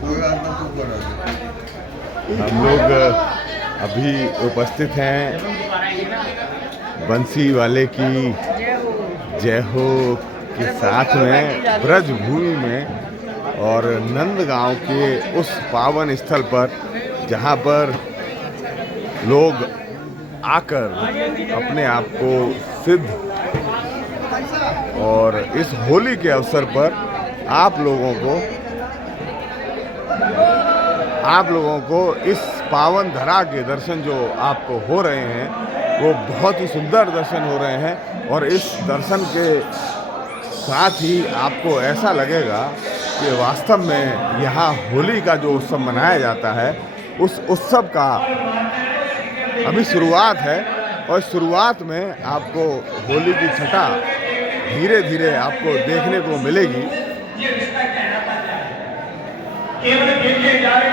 हम लोग अभी उपस्थित हैं बंसी वाले की जय हो के साथ में ब्रजभूमि में और नंदगांव के उस पावन स्थल पर जहां पर लोग आकर अपने आप को सिद्ध, और इस होली के अवसर पर आप लोगों को इस पावन धरा के दर्शन जो आपको हो रहे हैं वो बहुत ही सुंदर दर्शन हो रहे हैं। और इस दर्शन के साथ ही आपको ऐसा लगेगा कि वास्तव में यहाँ होली का जो उत्सव मनाया जाता है उस उत्सव का अभी शुरुआत है। और शुरुआत में आपको होली की छटा धीरे धीरे आपको देखने को मिलेगी। केवल देखे जा रहे।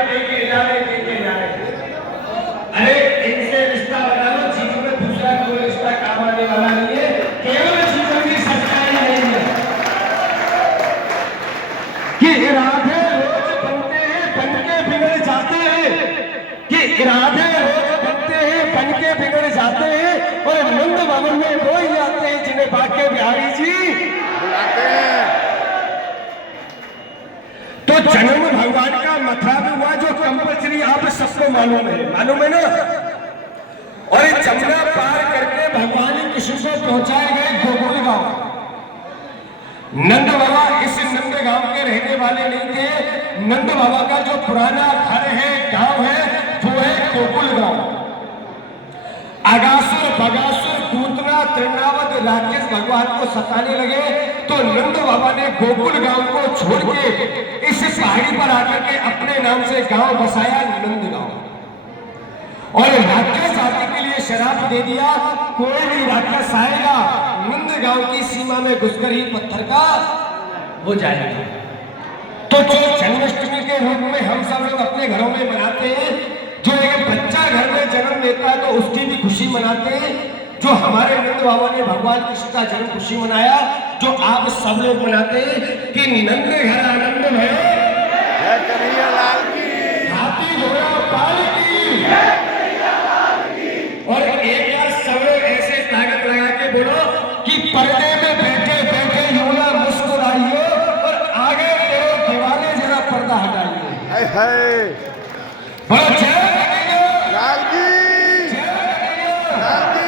अरे इनसे रिश्ता बना लो, जीवन में दूसरा कोई रिश्ता काम आने वाला नहीं है। केवल जीवन की सच्चाई नहीं है कि इरादे रोज बनते हैं, बन के बिगड़ जाते हैं। कि इरादे रोज बनते हैं, बन के बिगड़ जाते हैं। और नंद भवन में वो ही आते हैं जिन्हें भाग्य बिहारी जी बुलाते हैं। तो जन्म भगवान का मथुरा में हुआ जो कंपल्सरी आप सबको मालूम है ना। और ये जमुना पार करके भगवान कृष्ण को पहुंचाए गए गोकुल गांव। नंद बाबा इस नंद गांव के रहने वाले नहीं थे। नंद बाबा का जो पुराना घर है, गांव है, वो है गोकुल गांव। अगासुर बगासुर पूतना तृणावत राक्षस भगवान को सताने लगे तो नंद बाबा ने गोकुल गांव को छोड़ के इस पहाड़ी पर आकर के अपने नाम से गांव बसाया, नंद गांव। और राक्षस आदि के लिए शराप दे दिया, कोई भी राक्षस आएगा नंद गांव की सीमा में घुसकर ही पत्थर का हो जाएगा। तो जो जन्माष्टमी के रूप में हम सब लोग अपने घरों में मनाते हैं, जो एक बच्चा घर में जन्म लेता है तो उसकी भी खुशी मनाते हैं। जो हमारे नंद बाबा ने भगवान कृष्ण का जन्म खुशी मनाया, जो आप सब लोग मनाते हैं कि नंद घर आनंद है, जय कन्हैया लाल की, हाथी घोड़ा पाल की, और एक बार सब लोग ऐसे ताकत लगा के बोलो कि पर्दे में बैठे बैठे यूना मुस्कुराइए और आगे तेरे दीवाने जरा पर्दा हटाइए। हाय बोलो जय लाल की, लाल की,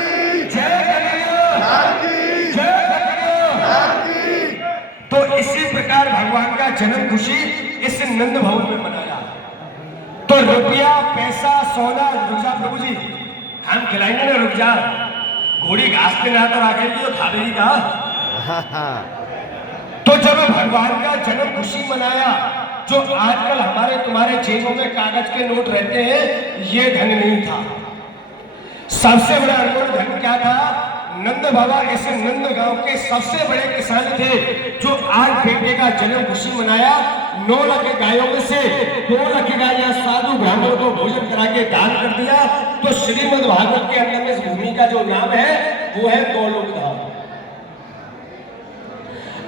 लाल की, लाल की। तो इसी प्रकार भगवान का जन्म खुशी इस नंद भवन में मनाया। तो रुपया पैसा सोना, रुक जा प्रभु जी, हम खिलाएंगे ना, रुक जा। घोड़ी घास पे ना तो राखेगी तो खावेगी कहा। तो जब भगवान का जन्म खुशी मनाया, जो आजकल हमारे तुम्हारे जेबों में कागज के नोट रहते हैं, ये धन नहीं था। सबसे बड़ा अनमोल धन क्या था? नंद बाबा इस नंद गांव के सबसे बड़े किसान थे, जो आज बेटे का जन्म खुशी मनाया। 9 लाख गायों में से 2 लाख गाय साधु ब्राह्मणों को भोजन करा के दान कर दिया। तो श्रीमद् भागवत के अंदर में इस भूमि का जो नाम है वो है गौलोक धाम।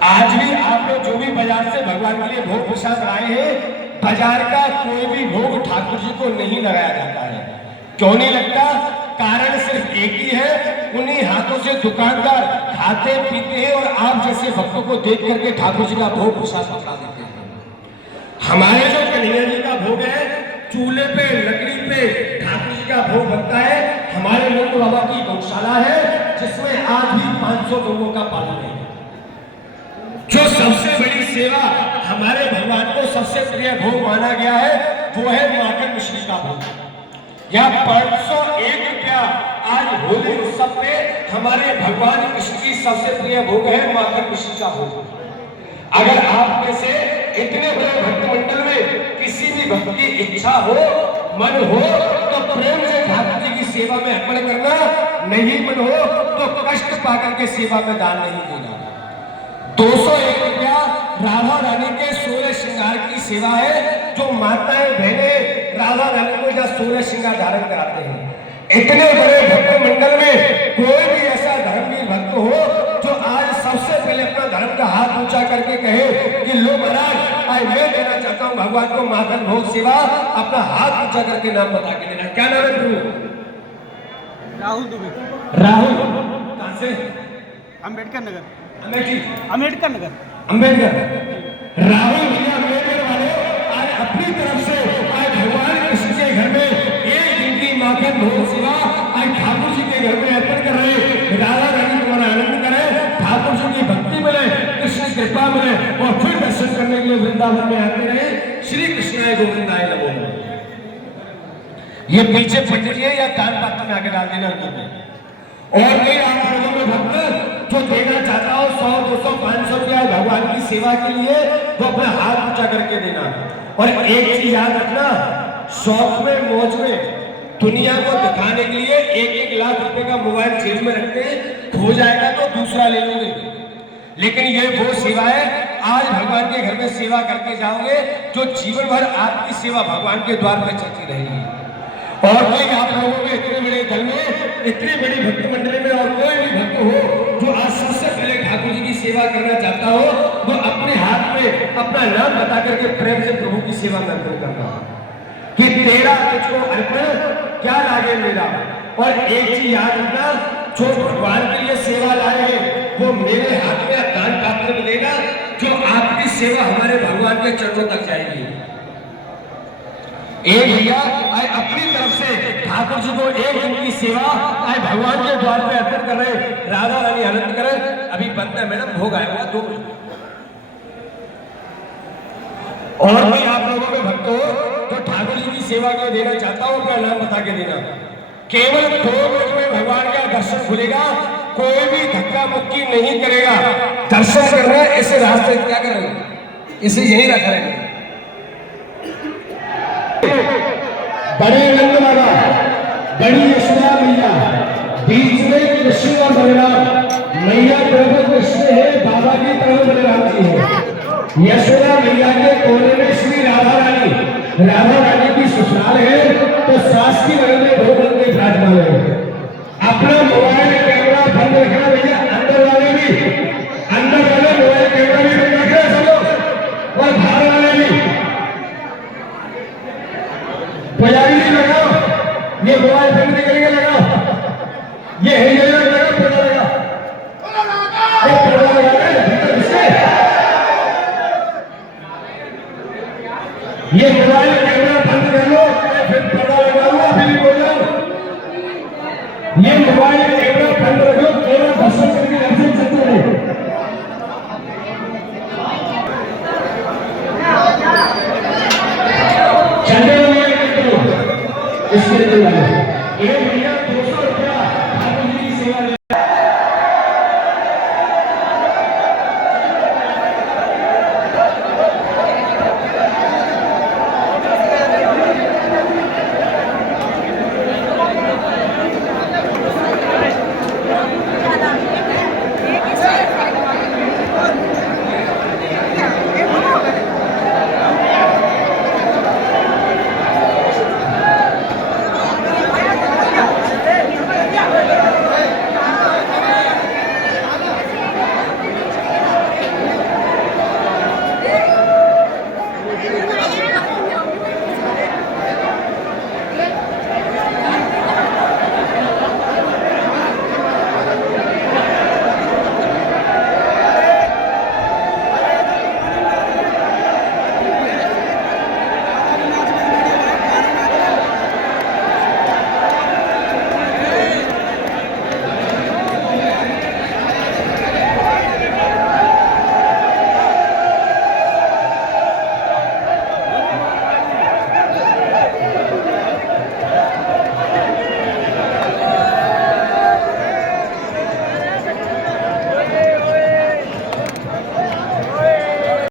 आज भी आप लोग जो भी बाजार से भगवान के लिए भोग प्रसाद लाए हैं, बाजार का कोई भी भोग ठाकुर जी को नहीं लगाया जाता है। क्यों नहीं लगता? कारण सिर्फ एक ही है, उन्हीं हाथों से दुकानदार खाते पीते हैं और आप जैसे भक्तों को देख करके ठाकुर जी का भोग प्रसाद पकड़ा देते हैं। हमारे जो कन्हैया जी का भोग है, चूल्हे पे लकड़ी पे ठाकुर जी का भोग बनता है। हमारे नंद बाबा की गौशाला है जिसमें आज भी 500 लोगों का पालन है। जो सबसे बड़ी सेवा हमारे भगवान को सबसे प्रिय भोग माना गया है वो है माखन मिश्री का भोग। या 501 रुपया आज होली उत्सव पे हमारे भगवान कृष्ण की सबसे प्रिय भोग है माखन मिश्री का भोग। अगर आप में से इतने बड़े भक्त मंडल में किसी भी भक्त की इच्छा हो, मन हो, तो प्रेम से ठाकुर जी की सेवा में अर्पण करना, नहीं मन हो तो कष्ट पाकर के सेवा में दान नहीं देना। 201 रुपया राधा रानी के 16 श्रृंगार की सेवा है, जो माताएं बहनें राधा रानी को जब 16 श्रृंगार धारण कराते हैं। इतने बड़े भक्त मंडल में कोई भी ऐसा धर्मवीर भक्त हो जो आज सबसे पहले अपना धर्म का हाथ ऊंचा करके कहे कि लो महाराज आज मैं देना चाहता हूँ भगवान को माखन भोग सेवा, अपना हाथ ऊंचा करके नाम बता के देना। क्या नाम है प्रभु? राहुल दुबे। राहुल कहाँ से? अम्बेडकर नगर। अम्बेडकर नगर। राहुल जी अम्बेडकर वाले आज अपनी तरफ से आज भगवान कृष्ण के घर में एक दिन की माखन भोग सेवा आज ठाकुर जी के घर में अर्पण कर रहे हैं। राधा रानी तुम्हारा आनंद करे, ठाकुर जी की भक्ति मिले, कृष्ण की कृपा मिले और फिर दर्शन करने के लिए वृंदावन में आते रहे। श्री कृष्णाय गोविंदाय नमो। ये पीछे पंडित जी या दान पात्र में आके डाल देना अंदर में। और नहीं आप लोगों में भक्त जो देना चाहता हो 100, 200, 500 रुपया भगवान की सेवा के लिए तो अपना हाथ ऊंचा करके देना। और एक चीज याद रखना, शौक में मौज में दुनिया को दिखाने के लिए 1-1 लाख रुपए का मोबाइल जेब में रखते हैं, खो जाएगा तो दूसरा ले लोगे। लेकिन ये वो सेवा है, आज भगवान के घर में सेवा करके जाओगे जो जीवन भर आपकी सेवा भगवान के द्वार पर चलती रहेगी। और कोई आप लोगों के इतने बड़े दल में, इतनी बड़ी भक्त मंडली में और कोई भी भक्त हो जो आज सबसे पहले ठाकुर जी की सेवा करना चाहता हो, वो अपने हाथ में अपना नाम बता करके प्रेम से प्रभु की सेवा में अर्पण करता हो कि तेरा तुझको अर्पण क्या लागे मेरा। और एक चीज याद रखना, जो भगवान के लिए सेवा लाए हैं वो मेरे हाथ में दान पात्र में देना, जो आपकी सेवा हमारे भगवान के चरणों तक जाएगी। एक भैया आज अपनी तरफ से ठाकुर जी को एक दिन की सेवा आज भगवान के द्वार पे अर्पण कर रहे, राधा रानी आनंद करें। अभी बनता है मैडम, भोग आया हुआ 2 बजे। और भी आप लोगों में भक्त हो तो ठाकुर जी की सेवा के देना चाहता हूं, अपना नाम बता के देना। केवल 2 मिनट में भगवान का दर्शन खुलेगा, कोई भी धक्का मुक्की नहीं करेगा। दर्शन करना ऐसे रास्ते क्या करेंगे, इसे यही रख रहे हैं। बड़े नंद बाबा, बड़ी यशोदा मैया, बीच में कृष्ण और बलराम, मैया प्रभु कृष्ण है, बाबा की तरफ बलराम जी है। यशोदा मैया के कोने में श्री राधा रानी, राधा रानी की ससुराल है तो सास की बगल में 2 बंदे विराजमान है। अपना मोबाइल कैमरा बंद रखना भैया, अंदर वाले मोबाइल कैमरा भी बंद रखना सब लोग, और बाहर वाले भी। पुजारी जी लगाओ, ये मोबाइल बंद करके लगाओ, ये हेलमेट लगाओ, पर्दा लगाओ, ये पर्दा लगाओ भीतर घुसे। ये मोबाइल कैमरा बंद कर लो, फिर पर्दा लगा लो, फिर बोलो। ये मोबाइल कैमरा बंद रखो, केवल दर्शन करके ऐसे चलते रहो। चंद्र इसके